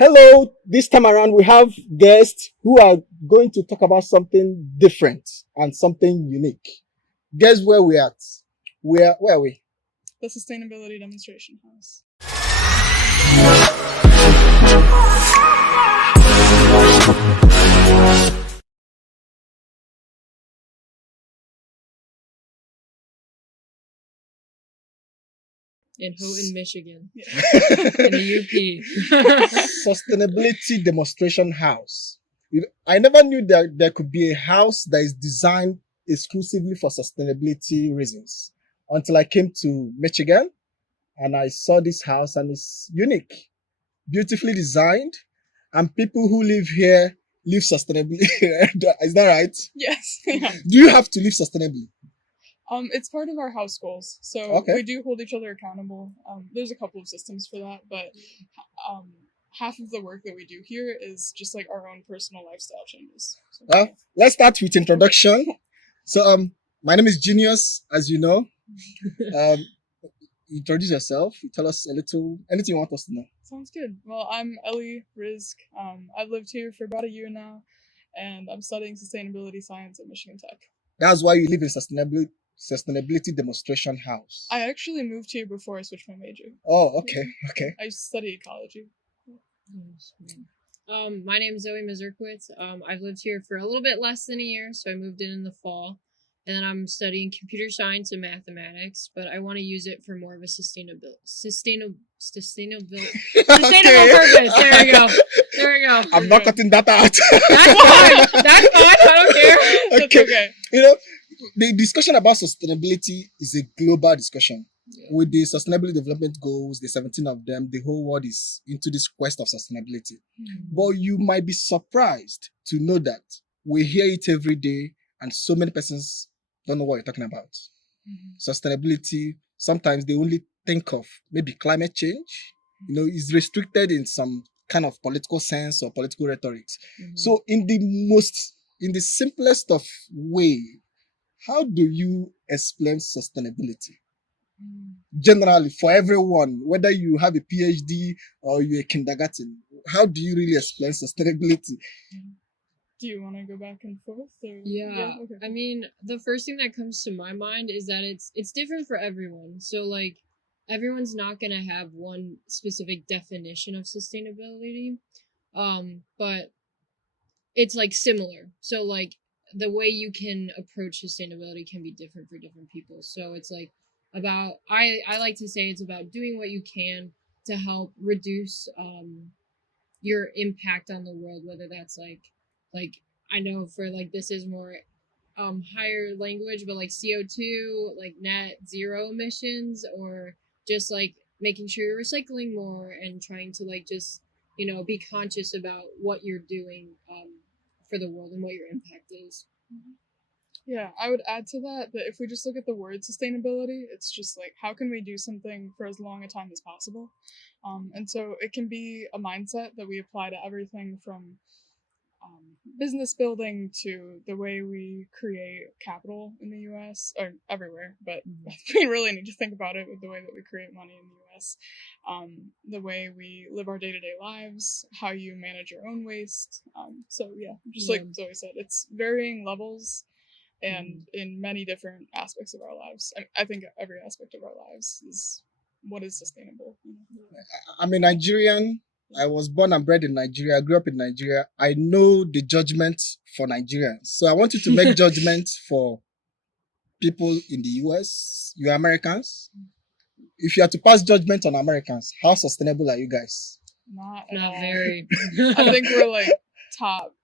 Hello, this time around we have guests who are going to talk about something different and something unique. Guess where we're at? Where are we? The Sustainability Demonstration House. In Houghton, Michigan, Yeah. in the UP. Sustainability Demonstration House. I never knew that there could be a house that is designed exclusively for sustainability reasons until I came to Michigan and I saw this house and it's unique, beautifully designed, and people who live here live sustainably. Is that right? Yes. Yeah. Do you have to live sustainably? It's part of our house goals, so Okay. we do hold each other accountable. There's a couple of systems for that, but half of the work that we do here is just like our own personal lifestyle changes. So, Well, let's start with introduction. So, my name is Genius, as you know. Um, introduce yourself. You tell us a little, anything you want us to know. Sounds good. Well, I'm Ellie Rizk. I've lived here for about a year now, and I'm studying sustainability science at Michigan Tech. That's why you live in Sustainability Demonstration House. I actually moved here before I switched my major. Oh, okay, okay. I study ecology. My name is Zoe Mazurkowitz. I've lived here for a little bit less than a year, so I moved in the fall. And then I'm studying computer science and mathematics, but I want to use it for more of a sustainable purpose. There we go. There we go. I'm not cutting that out. That's fine. That's fine. I don't care. That's okay. You know, the discussion about sustainability is a global discussion. Yeah. With the Sustainable Development Goals, the 17 of them, the whole world is into this quest of sustainability. Mm-hmm. But you might be surprised to know that we hear it every day and so many persons don't know what you're talking about. Mm-hmm. Sustainability, sometimes they only think of maybe climate change, is restricted in some kind of political sense or political rhetorics. Mm-hmm. So in the simplest of way, how do you explain sustainability? Generally, for everyone, whether you have a PhD or you're a kindergarten, how do you really explain sustainability? Do you want to go back and forth? Or? Yeah. Okay. I mean, the first thing that comes to my mind is that it's different for everyone. So like everyone's not gonna have one specific definition of sustainability. But it's like similar. So like the way you can approach sustainability can be different for different people. So it's like about I like to say it's about doing what you can to help reduce your impact on the world, whether that's like I know for like this is more higher language, but like CO2, like net zero emissions, or just like making sure you're recycling more and trying to like just be conscious about what you're doing for the world and what your impact is. Yeah, I would add to that if we just look at the word sustainability, it's just like how can we do something for as long a time as possible? And so it can be a mindset that we apply to everything from business building to the way we create capital in the US or everywhere, but we really need to think about it with the way that we create money in the US, the way we live our day-to-day lives, how you manage your own waste. So yeah, just like Zoe said, it's varying levels and in many different aspects of our lives. I think every aspect of our lives is what is sustainable. I'm a Nigerian. I was born and bred in Nigeria. I grew up in Nigeria. I know the judgment for Nigerians. So I want you to make judgments for people in the US. You're Americans. If you are to pass judgment on Americans, how sustainable are you guys? Not very. I think we're like top,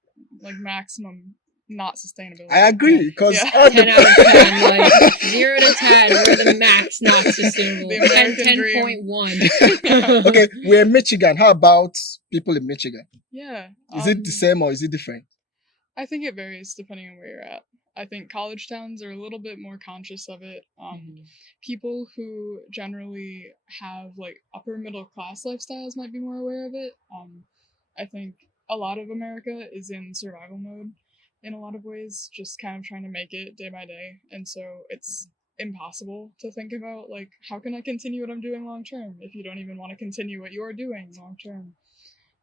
like maximum not sustainable. I agree because 10 out of 10, like 0 to 10, we're the max not sustainable. The American 10.1. Okay, we're in Michigan. How about people in Michigan? Yeah. Is it the same or is it different? I think it varies depending on where you're at. I think college towns are a little bit more conscious of it. People who generally have like upper middle class lifestyles might be more aware of it. I think a lot of America is in survival mode in a lot of ways, just kind of trying to make it day by day. And so it's impossible to think about like, how can I continue what I'm doing long term if you don't even want to continue what you're doing long term?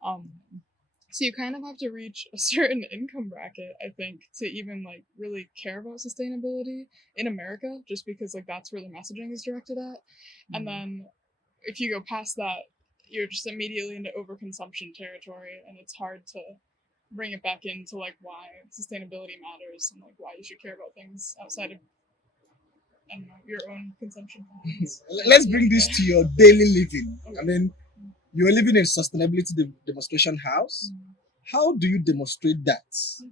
So you kind of have to reach a certain income bracket, I think, to even like really care about sustainability in America, just because like that's where the messaging is directed at. And then if you go past that, you're just immediately into overconsumption territory, and it's hard to bring it back into like why sustainability matters and like why you should care about things outside of, I don't know, your own consumption patterns. Let's bring this to your daily living. I mean, you're living in Sustainability Demonstration House. How do you demonstrate that?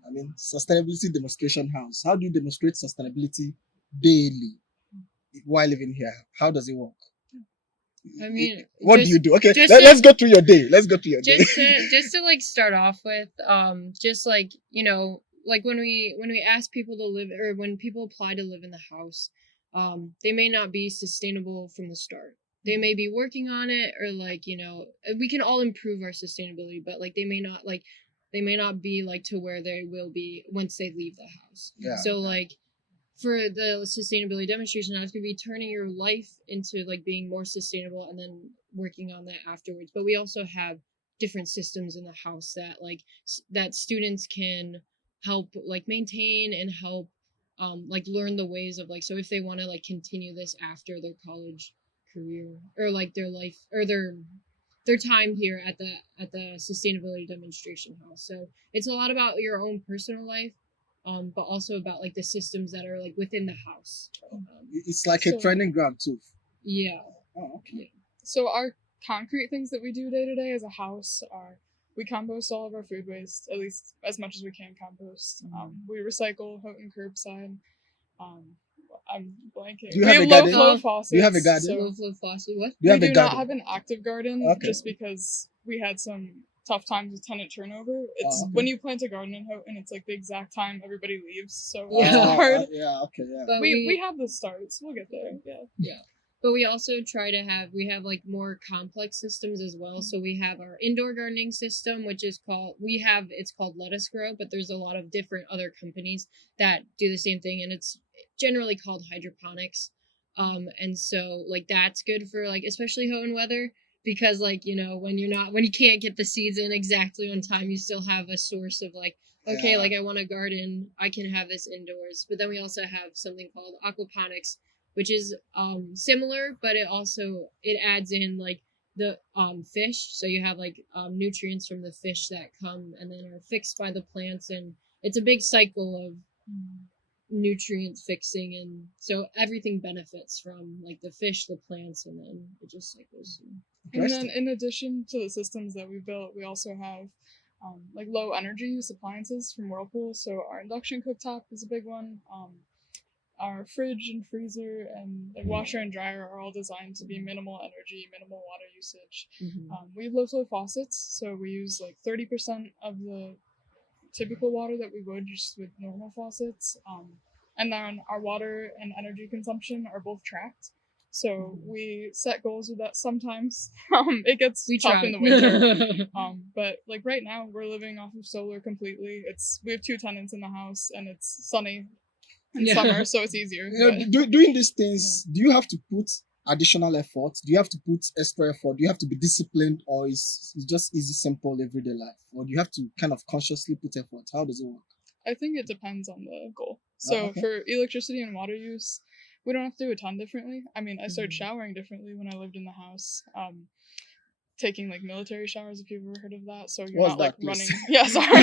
I mean, Sustainability Demonstration House. How do you demonstrate sustainability daily while living here? How does it work? I mean, what do you do? Okay, just let's go through your day. Let's go through your day. Just to like start off with, just like, you know, like when we ask people to live, or when people apply to live in the house, they may not be sustainable from the start. They may be working on it, or like, you know, we can all improve our sustainability, but like they may not be like to where they will be once they leave the house. Yeah. So like for the Sustainability Demonstration House, could be turning your life into like being more sustainable and then working on that afterwards. But we also have different systems in the house that like that students can help like maintain and help like learn the ways of like, so if they want to like continue this after their college career, or like their life, or their time here at the Sustainability Demonstration House. So it's a lot about your own personal life, but also about like the systems that are like within the house. It's like a training ground too. Yeah. Oh, okay. So our concrete things that we do day to day as a house are we compost all of our food waste, at least as much as we can compost. We recycle Houghton curbside. I'm blanking. Do you we have have a low garden? flow faucets. Do you have a garden? So Low flow faucet. What? Do you we have a do not garden? have an active garden, Okay. just because we had some tough times with tenant turnover. It's okay. when you plant a garden in Houghton, it's like the exact time everybody leaves, so Yeah. it's hard. Yeah. Okay. Yeah. But We have the starts. We'll get there. Yeah. But we also try to have, we have like more complex systems as well. So we have our indoor gardening system, which is called, it's called Let Us Grow, but there's a lot of different other companies that do the same thing, and it's generally called hydroponics. And so like that's good for like, especially Houghton weather, because like, you know, when you can't get the seeds in exactly on time, you still have a source of like, okay, like I want a garden, I can have this indoors. But then we also have something called aquaponics, which is similar, but it adds in like the fish. So you have like nutrients from the fish that come and then are fixed by the plants, and it's a big cycle of nutrient fixing, and so everything benefits from like the fish, the plants, and then it just cycles. And then in addition to the systems that we built, we also have like low energy use appliances from Whirlpool. So our induction cooktop is a big one. Our fridge and freezer and like washer and dryer are all designed to be minimal energy, minimal water usage. We have low flow faucets, so we use like 30% of the typical water that we would just with normal faucets. And then our water and energy consumption are both tracked. So we set goals with that sometimes. It gets tough in the winter. But like right now we're living off of solar completely. We have 2 tenants in the house and it's sunny in summer, so it's easier. Doing these things, do you have to put additional effort? Do you have to put extra effort? Do you have to be disciplined, or is it just easy, simple everyday life? Or do you have to kind of consciously put effort? How does it work? I think it depends on the goal. So for electricity and water use, we don't have to do a ton differently. I mean, I started showering differently when I lived in the house. Taking like military showers, if you've ever heard of that. So you're not like running. Yeah, sorry.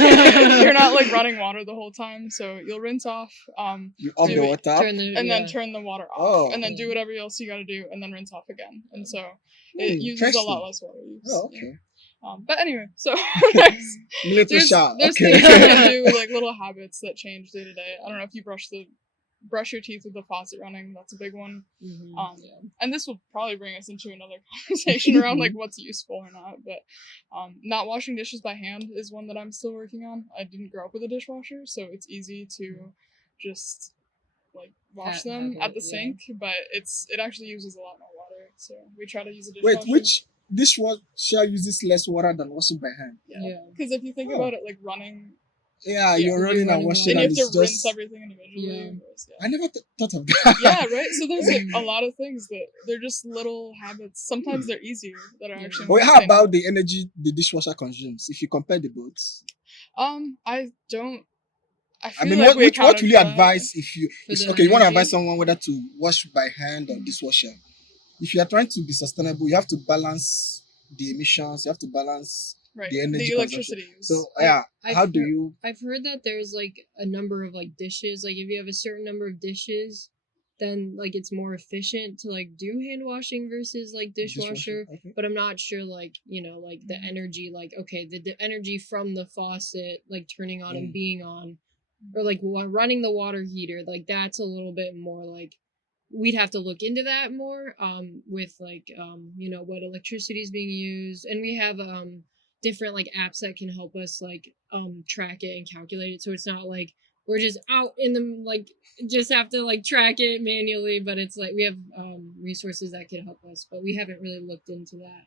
You're not like running water the whole time. So you'll rinse off. You off the water up? Then turn the water off. And then do whatever else you got to do, and then rinse off again. And so it uses a lot less water use. Oh, okay. But anyway, so military shower. There's things you can do, like little habits that change day to day. I don't know if you brush your teeth with the faucet running. That's a big one. And this will probably bring us into another conversation around like what's useful or not, but not washing dishes by hand is one that I'm still working on. I didn't grow up with a dishwasher, so it's easy to just like wash them at the sink, but it actually uses a lot more water, so we try to use a dishwasher. Wait, which dishwasher uses less water than washing by hand? Yeah, because if you think about it, like running Yeah, Yeah. you're running and running washing, And water. you and have it's to rinse just. everything individually. Yeah. I never thought of that. Yeah, right. So there's like a lot of things that they're just little habits. Sometimes they're easier that are Yeah. actually. But More how about sustainable. the energy the dishwasher consumes? If you compare the both, I don't. I I feel mean, like what we what accounted will for you that. advise if you For if the okay, you want to advise energy. someone whether to wash by hand or dishwasher? If you are trying to be sustainable, you have to balance the emissions, you have to balance Right. the energy The consumption. electricity. So I- yeah, I've how do heard- you? I've heard that there's like a number of like dishes. Like if you have a certain number of dishes, then like it's more efficient to like do hand washing versus like dishwasher. Okay. But I'm not sure like like the energy like okay the energy from the faucet like turning on and being on, or like running the water heater, like that's a little bit more like we'd have to look into that more with like what electricity is being used, and we have different like apps that can help us like track it and calculate it, so it's not like we're just out in the like just have to like track it manually, but it's like we have resources that can help us, but we haven't really looked into that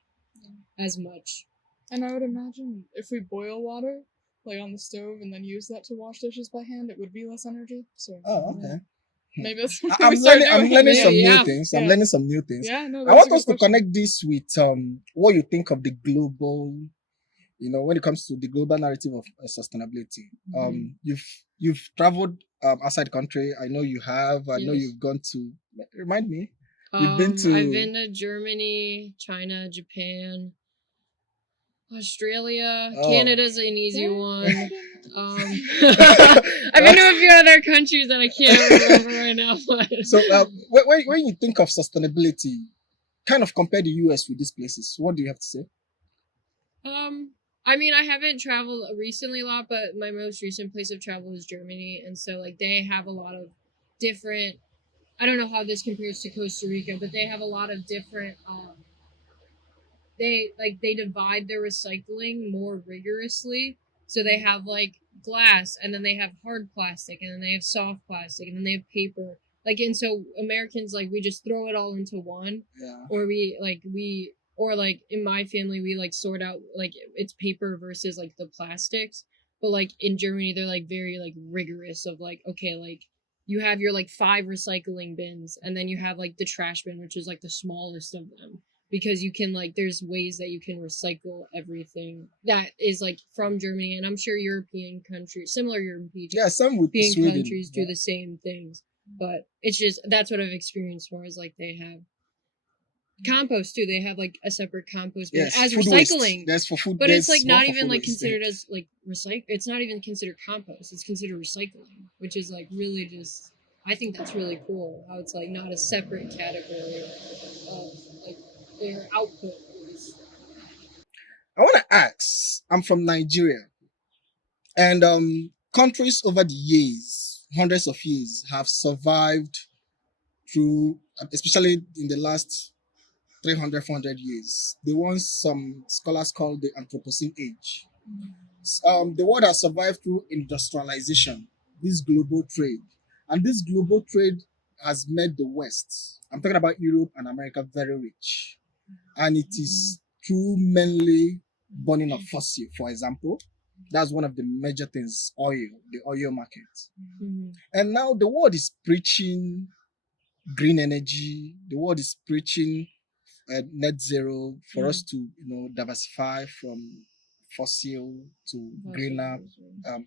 as much. And I would imagine if we boil water, like on the stove, and then use that to wash dishes by hand, it would be less energy. So Oh, okay. maybe that's what I'm we start learning. I'm doing. learning Maybe, some new yeah. things. I'm Yeah. learning some new things. Yeah, no, I that's want a good us to question. connect this with what you think of the global, when it comes to the global narrative of sustainability. You've traveled outside the country. I know you have. I know Yes. you've gone to. Remind me. You've been to. I've been to Germany, China, Japan, Australia. Oh. Canada's an easy Yeah, one. I didn't- I've been to a few other countries that I can't remember right now. But So when you think of sustainability, kind of compare the US with these places. What do you have to say? I mean, I haven't traveled recently a lot, but my most recent place of travel is Germany, and so like they have a lot of different. I don't know how this compares to Costa Rica, but they have a lot of different. They divide their recycling more rigorously. So they have like glass, and then they have hard plastic, and then they have soft plastic, and then they have paper. Like, and so Americans like we just throw it all into one, Yeah. or or like in my family we like sort out like it's paper versus like the plastics. But like in Germany they're like very like rigorous of like okay like you have your like 5 recycling bins, and then you have like the trash bin, which is like the smallest of them, because you can like there's ways that you can recycle everything that is like from Germany, and I'm sure European countries, similar Yeah, some with European Sweden. countries do the same things, but it's just that's what I've experienced more is like they have compost too. They have like a separate compost bin Yes, as food recycling. waste. There's for food. But it's there's like one not for even food like waste. considered as like recycle. It's not even considered compost. It's considered recycling, which is like really just. I think that's really cool. How it's like not a separate category of like their output. I want to ask. I'm from Nigeria, and countries over the years, hundreds of years, have survived through, especially in the last 300, 400 years. The ones some scholars call the Anthropocene age. The world has survived through industrialization, this global trade. And this global trade has made the West, I'm talking about Europe and America, very rich. And it is through mainly burning of fossil, for example. That's one of the major things, oil, the oil market. Mm-hmm. And now the world is preaching green energy. The world is preaching net zero for us to diversify from fossil to greener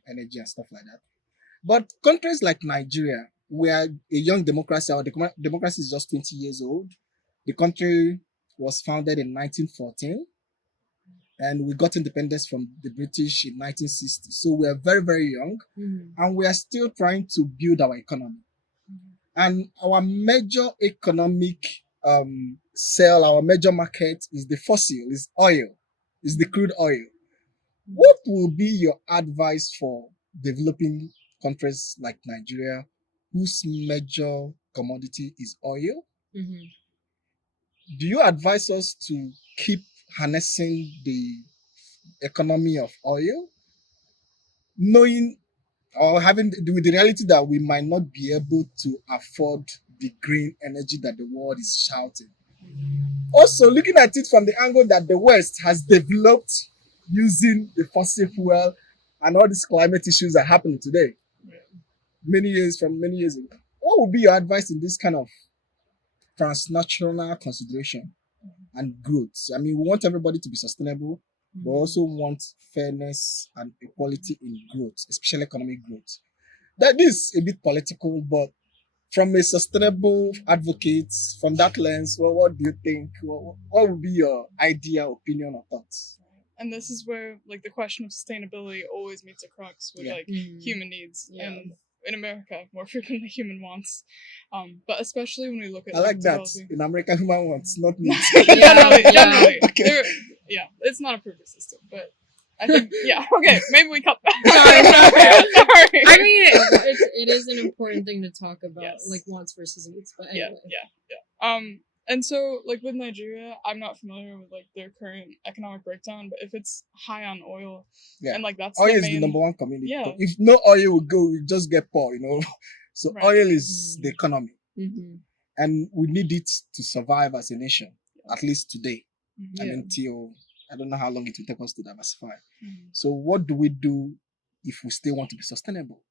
energy and stuff like that. But countries like Nigeria, where a young democracy, our democracy is just 20 years old. The country was founded in 1914, and we got independence from the British in 1960. So we are very, very young, and we are still trying to build our economy. And our major economic our major market is the fossil, is oil, is the crude oil. What will be your advice for developing countries like Nigeria, whose major commodity is oil? Mm-hmm. Do you advise us to keep harnessing the economy of oil, knowing or having with the reality that we might not be able to afford the green energy that the world is shouting? Also, looking at it from the angle that the West has developed using the fossil fuel and all these climate issues are happening today, many years ago. What would be your advice in this kind of transnational consideration and growth? I mean, we want everybody to be sustainable, but also want fairness and equality in growth, especially economic growth. That is a bit political, but from a sustainable advocate, from that lens, well, what do you think? What would be your idea, opinion, or thoughts? And this is where like the question of sustainability always meets a crux with like human needs, and in America more frequently human wants, but especially when we look at I like that in America, human wants, not needs. generally. Okay. It's not a perfect system, but I think okay, maybe we cut that. Sorry. I mean, it is an important thing to talk about, like wants versus needs. But anyway. And so, like with Nigeria, I'm not familiar with like their current economic breakdown, but if it's high on oil, and like that's oil the is main, the number one commodity. Yeah. If no oil would go, we just get poor, So oil is the economy, and we need it to survive as a nation, at least today, and until I don't know how long it will take us to diversify. So, what do we do if we still want to be sustainable?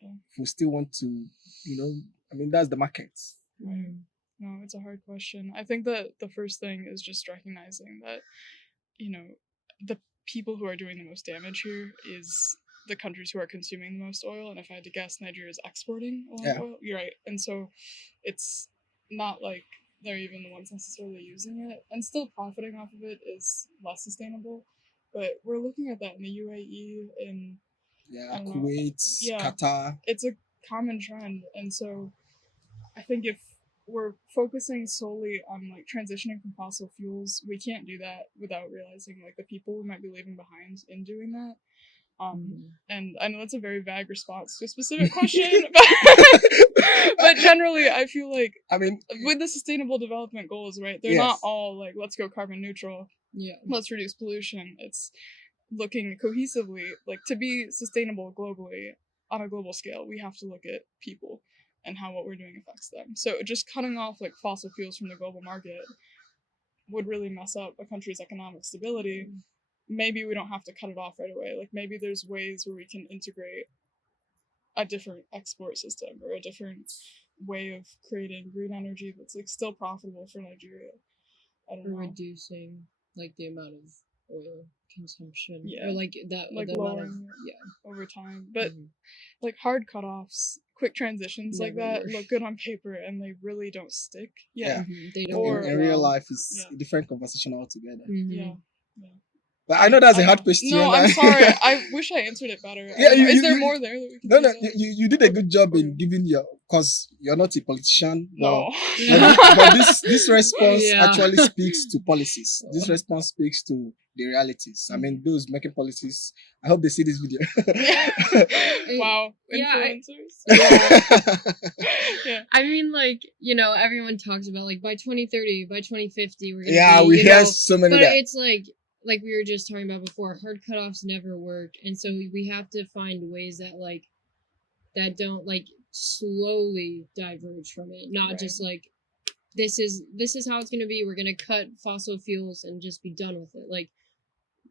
If we still want to, that's the market. No, it's a hard question. I think that the first thing is just recognizing that, the people who are doing the most damage here is the countries who are consuming the most oil. And if I had to guess, Nigeria is exporting a lot of oil. You're right. And so it's not like they're even the ones necessarily using it. And still profiting off of it is less sustainable. But we're looking at that in the UAE, in Kuwait, Qatar. It's a common trend. And so I think if we're focusing solely on like transitioning from fossil fuels, we can't do that without realizing like the people we might be leaving behind in doing that. And I know that's a very vague response to a specific question, but generally I feel like, with the sustainable development goals, right, they're not all like, let's go carbon neutral, let's reduce pollution. It's looking cohesively, like to be sustainable globally on a global scale, we have to look at people and how what we're doing affects them. So just cutting off like fossil fuels from the global market would really mess up a country's economic stability. Maybe we don't have to cut it off right away. Like maybe there's ways where we can integrate a different export system or a different way of creating green energy that's like still profitable for Nigeria. I don't know. Reducing like the amount of oil consumption, or like that, like the lowering amount of, over time. But like hard cutoffs, quick transitions like that look good on paper and they really don't stick. They don't. Or in real life is a different conversation altogether. But I know that's a hard question. No, I'm sorry. I wish I answered it better. Is there more there that we can No, you did a good job in giving because you're not a politician. No. But this response actually speaks to policies. This response speaks to the realities. I mean, those making policies, I hope they see this video. Wow. Influencers. I mean, like, everyone talks about like by 2030, by 2050, we're gonna we hear so many. But it's like we were just talking about before, hard cutoffs never work, and so we have to find ways that don't like slowly diverge from it, not just like this is how it's gonna be. We're gonna cut fossil fuels and just be done with it. Like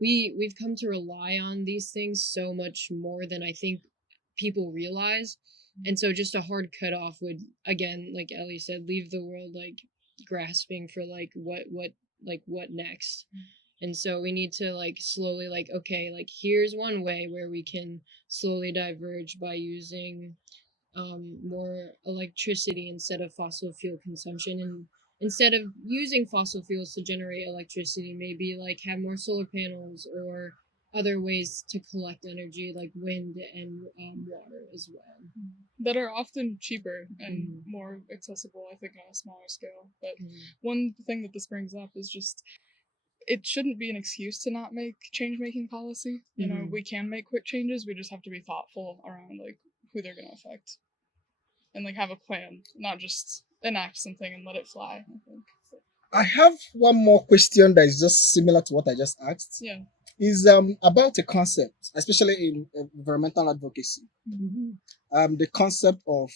we've come to rely on these things so much more than I think people realize, and so just a hard cutoff would, again, like Ellie said, leave the world like grasping for like what next. And so we need to like slowly like, okay, like here's one way where we can slowly diverge by using more electricity instead of fossil fuel consumption, and instead of using fossil fuels to generate electricity, maybe like have more solar panels or other ways to collect energy like wind and water as well. That are often cheaper and more accessible, I think, on a smaller scale. But one thing that this brings up is just, it shouldn't be an excuse to not make change-making policy. We can make quick changes. We just have to be thoughtful around like who they're going to affect, and like have a plan, not just enact something and let it fly. I think. I have one more question that is just similar to what I just asked. Yeah. Is about a concept, especially in environmental advocacy. The concept of